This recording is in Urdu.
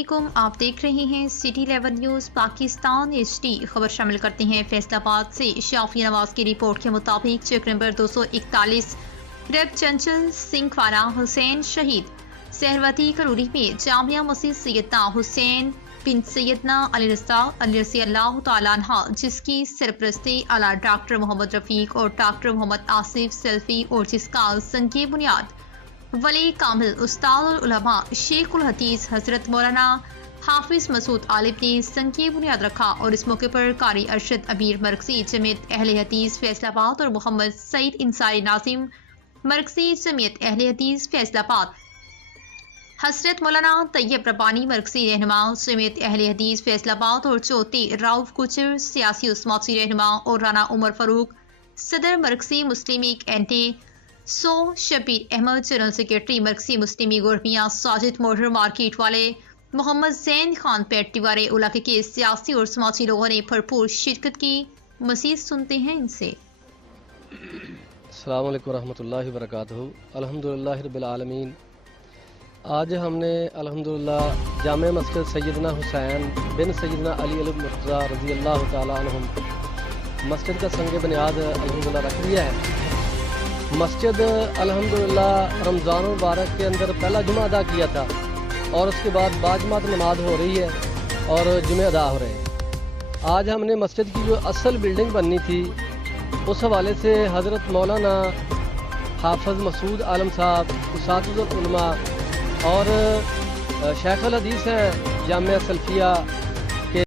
علیکم، آپ دیکھ رہے ہیں سٹی 11 نیوز پاکستان HD۔ خبر شامل کرتے ہیں فیصل آباد سے۔ شافی نواز کی رپورٹ کے مطابق چیک نمبر 241 ریب چنچل سنگھ خانہ حسین شہید سہروتی کروری میں جامعہ مسجد سیدنا حسین بن سیدنا علی رضی اللہ تعالیٰ عنہ، جس کی سرپرستی اعلیٰ ڈاکٹر محمد رفیق اور ڈاکٹر محمد آصف سیلفی اور جس کا سنگ بنیاد ولی کامل استاد العلماء شیخ الحدیث حضرت مولانا حافظ مسعود عالم نے سنگ بنیاد رکھا، اور اس موقع پر قاری ارشد امیر مرکزی جمعیت اہل حدیث فیصل آباد اور محمد سعید انصاری ناظم مرکزی جمعیت اہل حدیث فیصل آباد، حضرت مولانا طیب ربانی مرکزی رہنما جمعیت اہل حدیث فیصل آباد اور چوتھی راؤف گجر سیاسی عصمتی رہنما اور رانا عمر فاروق صدر مرکزی مسلم لیگ اینٹی سو شبیر احمد جنرل سیکرٹری مرکزی مسلم لیگ گورمیاں ساجد موٹر مارکیٹ والے محمد زین خان پیٹ دیوارے علاقے کے سیاسی اور سماجی لوگوں نے بھرپور شرکت کی۔ مزید سنتے ہیں ان سے۔ السلام علیکم ورحمۃ اللہ وبرکاتہ۔ الحمدللہ رب العالمین۔ آج ہم نے الحمدللہ جامع مسجد سیدنا حسین بن سیدنا علی المرتضیٰ رضی اللہ تعالیٰ عنہم مسجد کا سنگ بنیاد الحمدللہ رکھ دیا ہے۔ مسجد الحمدللہ رمضان المبارک کے اندر پہلا جمعہ ادا کیا تھا، اور اس کے بعد باجماعت نماز ہو رہی ہے اور جمعے ادا ہو رہے ہیں۔ آج ہم نے مسجد کی جو اصل بلڈنگ بننی تھی اس حوالے سے حضرت مولانا حافظ مسعود عالم صاحب اساتذہ العلماء اور شیخ الحدیث ہیں جامعہ سلفیہ